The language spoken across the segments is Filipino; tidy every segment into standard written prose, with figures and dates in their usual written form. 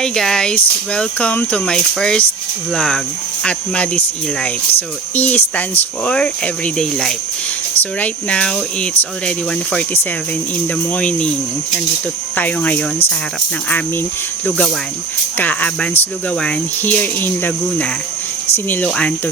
Hi guys! Welcome to my first vlog at Maddie's E-Life. So, E stands for Everyday Life. So, right now, it's already 1:47 in the morning. Nandito tayo ngayon sa harap ng aming lugawan, Kaabans Lugawan, here in Laguna, Siniloan to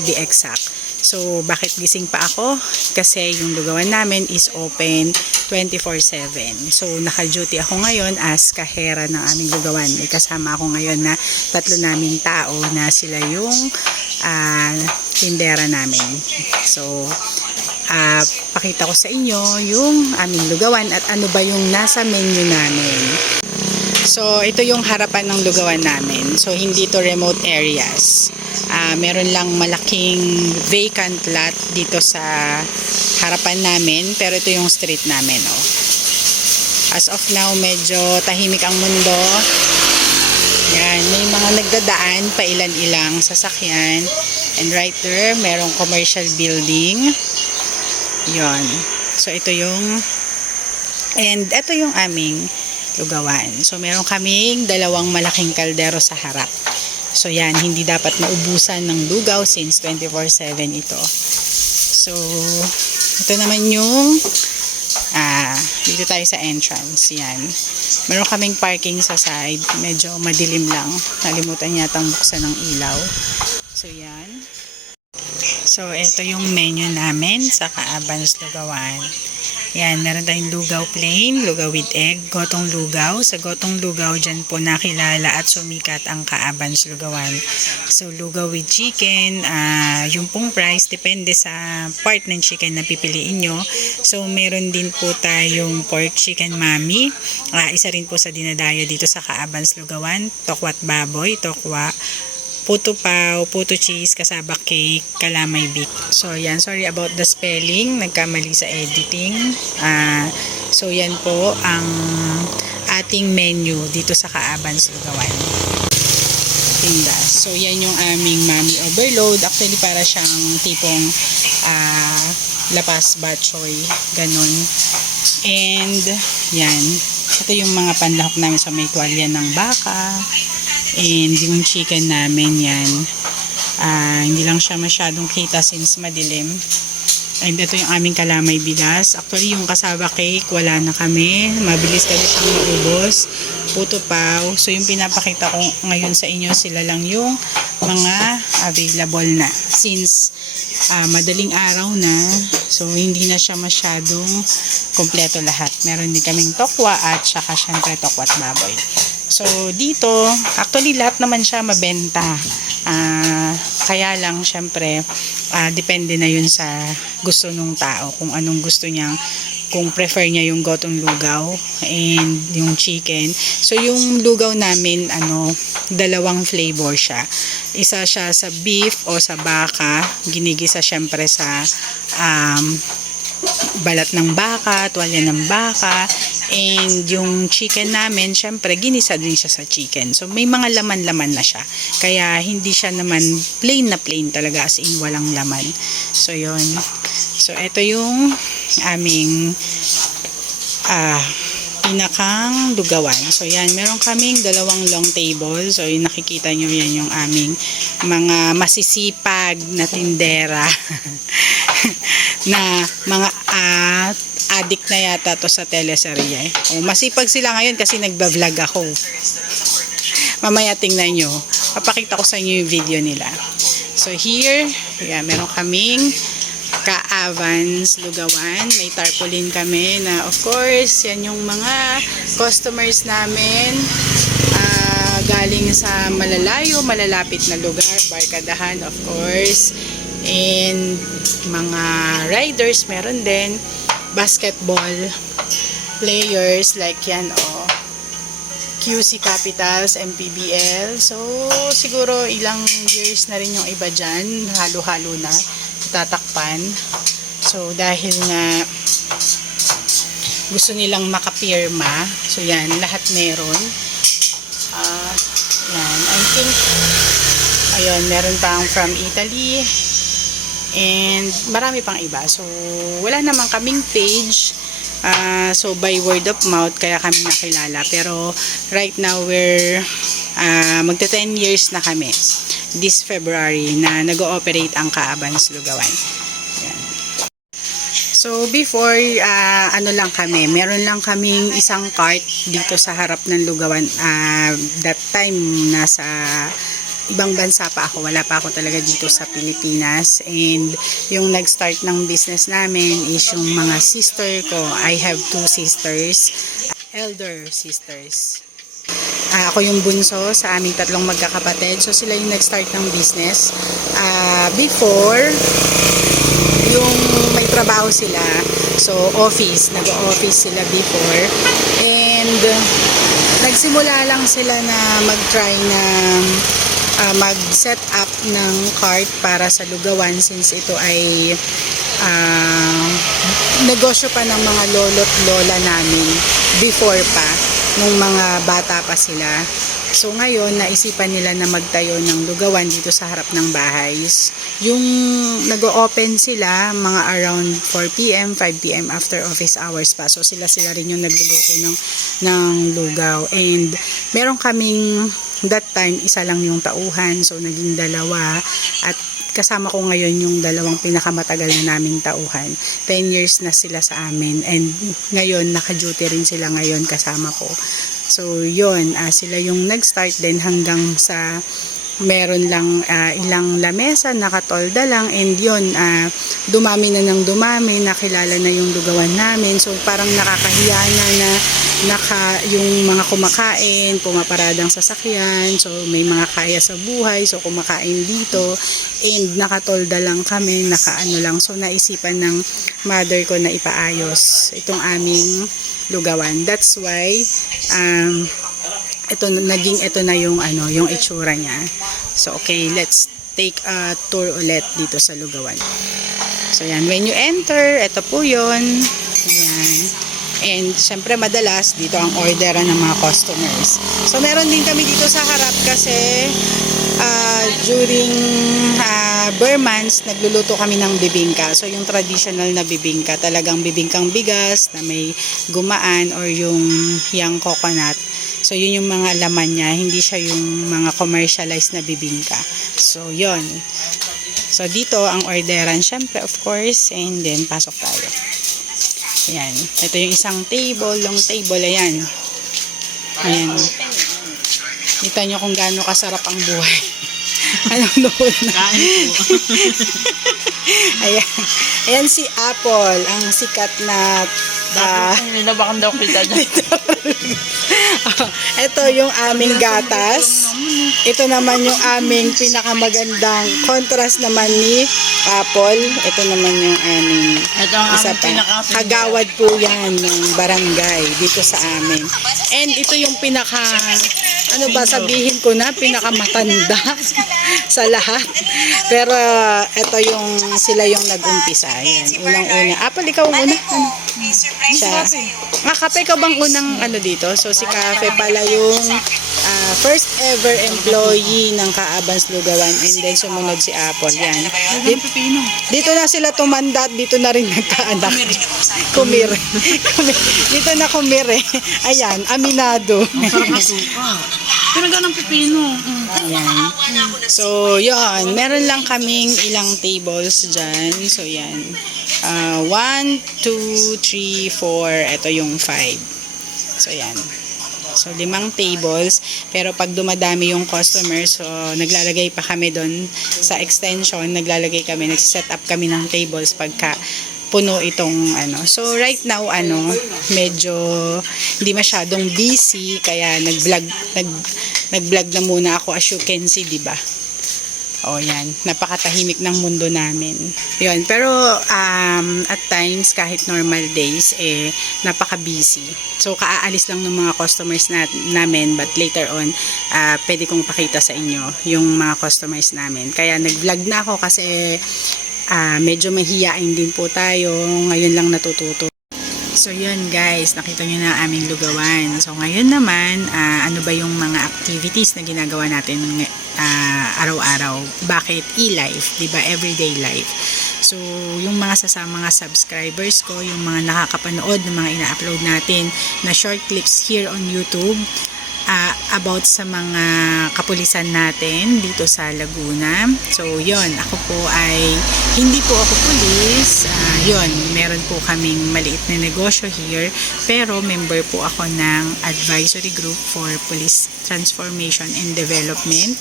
be exact. So, bakit gising pa ako? Kasi yung lugawan namin is open 24/7. So, naka-duty ako ngayon as kahera ng aming lugawan. May kasama ako ngayon na tatlo naming tao na sila yung tindera namin. So, pakita ko sa inyo yung aming lugawan at ano ba yung nasa menu namin. So, ito yung harapan ng lugawan namin. So, hindi to remote areas. Meron lang malaking vacant lot dito sa harapan namin. Pero ito yung street namin. Oh. As of now, medyo tahimik ang mundo. Yan, may mga nagdadaan pa ilan-ilang sasakyan. And right there, merong commercial building. Yon. So, ito yung and ito yung aming lugawan. So, meron kaming dalawang malaking kaldero sa harap. So, yan, hindi dapat maubusan ng lugaw since 24/7 ito. So, ito naman yung dito tayo sa entrance. Yan. Meron kaming parking sa side. Medyo madilim lang. Nalimutan yatang buksan ng ilaw. So, yan. So, ito yung menu namin sa Kaabans Lugawan. Yan, meron tayong lugaw plain, lugaw with egg, gotong lugaw. Sa gotong lugaw, dyan po nakilala at sumikat ang Kaabans Lugawan. So, lugaw with chicken, yung pong price, depende sa part ng chicken na pipiliin nyo. So, meron din po tayong pork chicken mami. Isa rin po sa dinadayo dito sa Kaabans Lugawan. Tokwat baboy, tokwa, puto pao, puto cheese, kasaba cake, kalamay bake. So, yan. Sorry about the spelling. Nagkamali sa editing. So, yan po ang ating menu dito sa Kaabans Lugawan. Tinda. So, yan yung aming mami overload. Actually, para siyang tipong lapas batchoy. Ganon. And, yan. Ito yung mga panlahok namin. So, may tuwalya ng baka. And yung chicken namin yan, hindi lang siya masyadong kita since madilim. And ito yung aming kalamay bigas. Actually yung kasaba cake, wala na kami. Mabilis kasi siyang maubos. Puto pao. So yung pinapakita ko ngayon sa inyo, sila lang yung mga available na. Since madaling araw na, so hindi na siya masyadong kompleto lahat. Meron din kaming tokwa at saka syempre tokwat baboy. So, dito, actually lahat naman siya mabenta. Kaya lang, syempre, depende na yun sa gusto ng tao. Kung anong gusto niya, kung prefer niya yung gotong lugaw and yung chicken. So, yung lugaw namin, dalawang flavor siya. Isa siya sa beef o sa baka. Ginigisa syempre sa balat ng baka, tuwalya ng baka. And yung chicken namin, syempre, ginisa din siya sa chicken. So, may mga laman-laman na siya. Kaya, hindi siya naman plain na plain talaga, as in walang laman. So, yun. So, ito yung aming pinakang lugawan. So, yan. Meron kaming dalawang long table. So, yung nakikita nyo, yan yung aming mga masisipag na tindera. Na mga addict na yata to sa teleserye. Masipag sila ngayon kasi nagba-vlog ako. Mamaya tingnan nyo. Papakita ko sa inyo yung video nila. So here, yeah, meron kaming Kaabans Lugawan. May tarpaulin kami na of course, yan yung mga customers namin galing sa malalapit na lugar, barkadahan of course. And mga riders meron din, basketball players like yan QC Capitals, MPBL. So siguro ilang years na rin yung iba dyan, halo-halo na tatakpan. So dahil nga gusto nilang makapirma, so yan, lahat meron. Yan, I think ayun, meron pang from Italy. And marami pang iba. So, wala naman kaming page. So by word of mouth kaya kami nakilala, pero right now we're magta 10 years na kami this February na nag-ooperate ang Kaabans Lugawan. Yan. So before, ano lang kami, meron lang kaming isang cart dito sa harap ng Lugawan. That time, nasa ibang bansa pa ako, wala pa ako talaga dito sa Pilipinas, and yung nag-start ng business namin is yung mga sister ko. I have 2 sisters, elder sisters. Ako yung bunso sa aming 3 magkakapatid, so sila yung nag-start ng business. Before, yung may trabaho sila, so office, nag-office sila before, and nagsimula lang sila na mag-try na mag-set up ng cart para sa Lugawan, since ito ay negosyo pa ng mga lolo't lola namin before pa, nung mga bata pa sila. So ngayon, naisipan nila na magtayo ng Lugawan dito sa harap ng bahay. Yung nag-o-open sila mga around 4 p.m., 5 p.m. after office hours pa. So sila rin yung nagluluto ng lugaw. And meron kaming that time, isa lang yung tauhan. So naging 2. At kasama ko ngayon yung 2 pinakamatagal na naming tauhan. 10 years na sila sa amin. And ngayon, naka-duty rin sila ngayon kasama ko. So yun, sila yung nag-start din hanggang sa meron lang ilang lamesa, nakatolda lang, and yun, dumami na ng dumami, nakilala na yung lugawan namin. So parang nakakahiya na yung mga kumakain, pumaparadang sasakyan, so may mga kaya sa buhay, so kumakain dito, and nakatolda lang kami, nakaano lang. So naisipan ng mother ko na ipaayos itong aming lugawan. That's why ito na yung yung itsura niya. So okay, let's take a tour ulit dito sa Lugawan. So yan, when you enter, ito po yun. Yan. And syempre madalas dito ang orderan ng mga customers. So meron din kami dito sa harap kasi during Burr months, nagluluto kami ng bibingka. So yung traditional na bibingka, talagang bibingkang bigas na may gumaan or yung young coconut. So yun yung mga laman niya, hindi siya yung mga commercialized na bibingka. So yun. So dito ang orderan, syempre of course, and then pasok tayo. Ayan. Ito yung isang table, long table, ayan. Ayan. Kita nyo kung gaano kasarap ang buhay. Anong noon na? Kain po. Ayan. Ayan si Apple, ang sikat na Ninabakan daw kita dyan. ito yung aming gatas. Ito naman yung aming pinakamagandang contrast naman ni Apple. Ito naman yung aming Ito ang isa aming pa. Kagawad po yan ng barangay dito sa amin. And ito yung sabihin ko na, pinakamatanda sa lahat. Pero ito yung, sila yung nag-umpisa. Yan, unang-una. Apple, ikaw ang una. Siya. Kape ka bang unang dito? So si Cafe pala yung first ever employee ng Kaabans Lugawan, and then sumunod si Apple. Yan. Dito na sila tumanda, dito na rin nagkaanak. Kumire. Dito na kumire. Ayan, aminado. Sarap na suka. Pinaga ng pipino. Ayan. So, yun. Meron lang kaming ilang tables dyan. So, yan. 1, 2, 3, 4. Ito yung 5. So, yan. So, 5 tables. Pero pag dumadami yung customers, so, naglalagay pa kami doon sa extension. Naglalagay kami, nagsiset up kami ng tables pagka puno itong So, right now, medyo hindi masyadong busy. Kaya nag-vlog na muna ako, as you can see, diba? O, yan. Napakatahimik ng mundo namin. Yun. Pero, at times, kahit normal days, napaka-busy. So, kaaalis lang ng mga customers namin, but later on, pwede kong pakita sa inyo yung mga customers namin. Kaya, nag-vlog na ako kasi medyo mahihain din po tayo. Ngayon lang natututo. So yun guys, nakita nyo na ang aming lugawan. So ngayon naman, ano ba yung mga activities na ginagawa natin araw-araw? Bakit e-life? Diba? Everyday life. So yung mga mga subscribers ko, yung mga nakakapanood ng mga ina-upload natin na short clips here on YouTube, about sa mga kapulisan natin dito sa Laguna. So, yon, ako po ay, hindi po ako pulis. Yon, meron po kaming maliit na negosyo here, pero member po ako ng advisory group for police transformation and development.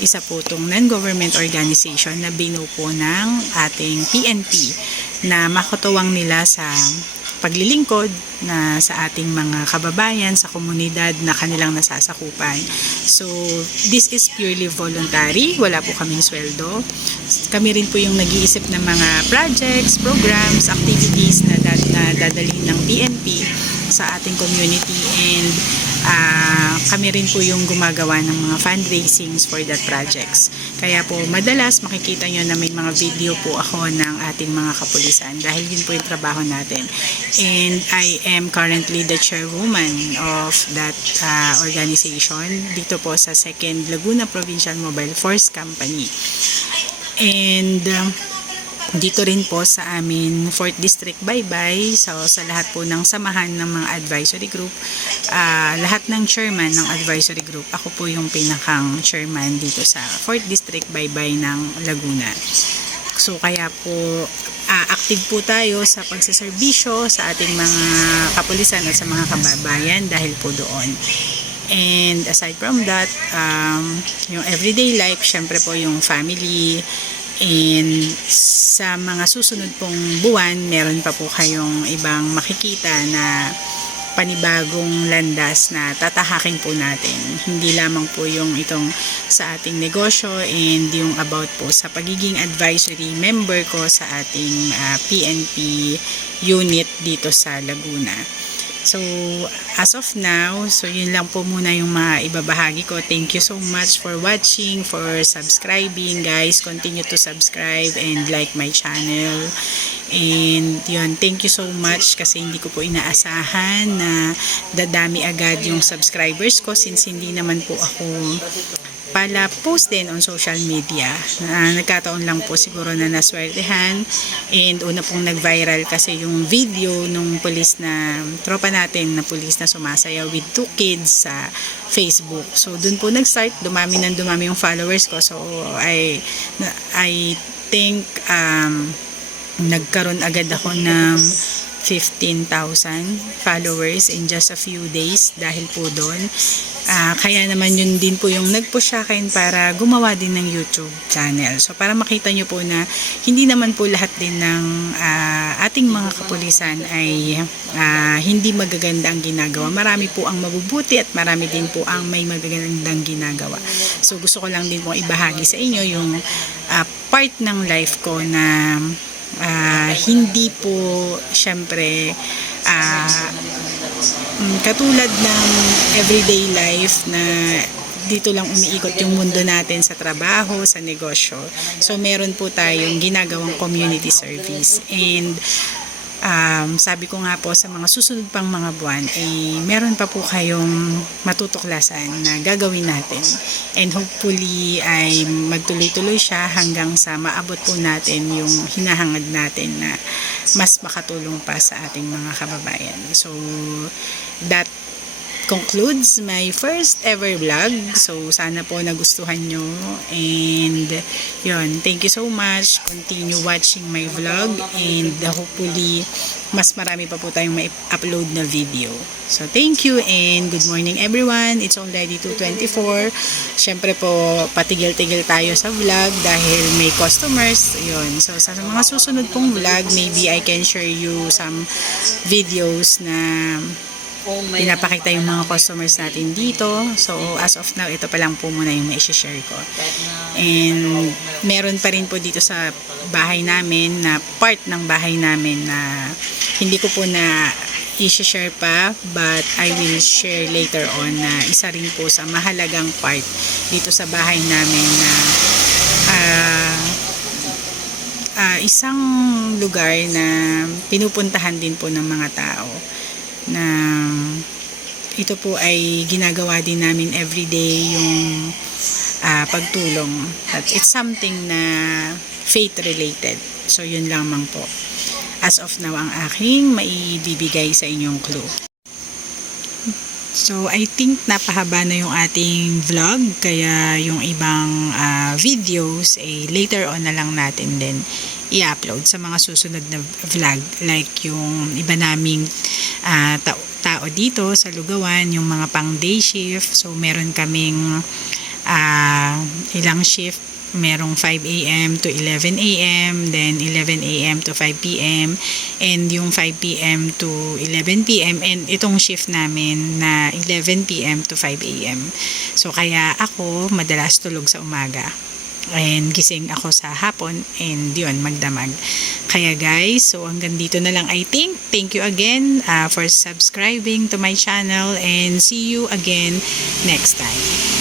Isa po itong non-government organization na binuo po ng ating PNP na makatuwang nila sa paglilingkod na sa ating mga kababayan sa komunidad na kanilang nasasakupan. So, this is purely voluntary. Wala po kaming sweldo. Kami rin po yung nag-iisip ng mga projects, programs, activities na dadalhin ng PNP sa ating community, and kami rin po yung gumagawa ng mga fundraisings for that projects. Kaya po madalas makikita nyo na may mga video po ako ng ating mga kapulisan dahil yun po yung trabaho natin. And I am currently the chairwoman of that organization dito po sa 2nd Laguna Provincial Mobile Force Company. And dito rin po sa amin 4th District Baybay, so sa lahat po ng samahan ng mga advisory group, lahat ng chairman ng advisory group, ako po yung pinakang chairman dito sa 4th District Baybay ng Laguna. So kaya po active po tayo sa pagsaserbisyo sa ating mga kapulisan at sa mga kababayan dahil po doon. And aside from that, yung everyday life, syempre po yung family. And sa mga susunod pong buwan, meron pa po kayong ibang makikita na panibagong landas na tatahakin po natin. Hindi lamang po yung itong sa ating negosyo and yung about po sa pagiging advisory member ko sa ating PNP unit dito sa Laguna. So, as of now, so yun lang po muna yung mga ibabahagi ko. Thank you so much for watching, for subscribing, guys. Continue to subscribe and like my channel. And yun, thank you so much kasi hindi ko po inaasahan na dadami agad yung subscribers ko since hindi naman po ako pala post din on social media. Nagkataon lang po siguro na naswertehan, and una pong nag-viral kasi yung video nung police na tropa natin na police na sumasayaw with 2 kids sa Facebook. So dun po nag-start, dumami yung followers ko. So I think nagkaroon agad ako ng 15,000 followers in just a few days dahil po doon. Kaya naman yun din po yung nag-push sa akin para gumawa din ng YouTube channel. So para makita nyo po na hindi naman po lahat din ng ating mga kapulisan ay hindi magaganda ang ginagawa. Marami po ang mabubuti at marami din po ang may magagandang ginagawa. So gusto ko lang din po ibahagi sa inyo yung part ng life ko na hindi po syempre katulad ng everyday life na dito lang umiikot yung mundo natin sa trabaho, sa negosyo. So meron po tayong ginagawang community service, and sabi ko nga po sa mga susunod pang mga buwan meron pa po kayong matutuklasan na gagawin natin, and hopefully ay magtuloy-tuloy siya hanggang sa maabot po natin yung hinahangad natin na mas makatulong pa sa ating mga kababayan. So that concludes my first ever vlog. So sana po nagustuhan nyo, and yun, thank you so much. Continue watching my vlog, and hopefully mas marami pa po tayong ma-upload na video. So thank you and good morning everyone. It's already 2:24. Syempre po patigil-tigil tayo sa vlog dahil may customers. Yun. So sa mga susunod pong vlog, maybe I can share you some videos na pinapakita yung mga customers natin dito. So as of now, ito pa lang po muna yung na-share ko. And meron pa rin po dito sa bahay namin na part ng bahay namin na hindi ko po na i-share pa, but I will share later on na isa rin po sa mahalagang part dito sa bahay namin na isang lugar na pinupuntahan din po ng mga tao, na ito po ay ginagawa din namin everyday, yung pagtulong. At it's something na faith related. So yun lamang po as of now ang aking maibibigay sa inyong clue. So, I think napahaba na yung ating vlog, kaya yung ibang videos, later on na lang natin din i-upload sa mga susunod na vlog. Like yung iba naming tao dito sa Lugawan, yung mga pang day shift. So, meron kaming ilang shift. Merong 5 a.m. to 11 a.m. then 11 a.m. to 5 p.m. and yung 5 p.m. to 11 p.m. and itong shift namin na 11 p.m. to 5 a.m. So kaya ako madalas tulog sa umaga and gising ako sa hapon and yun, magdamag. Kaya guys, so hanggang dito na lang I think. Thank you again for subscribing to my channel and see you again next time.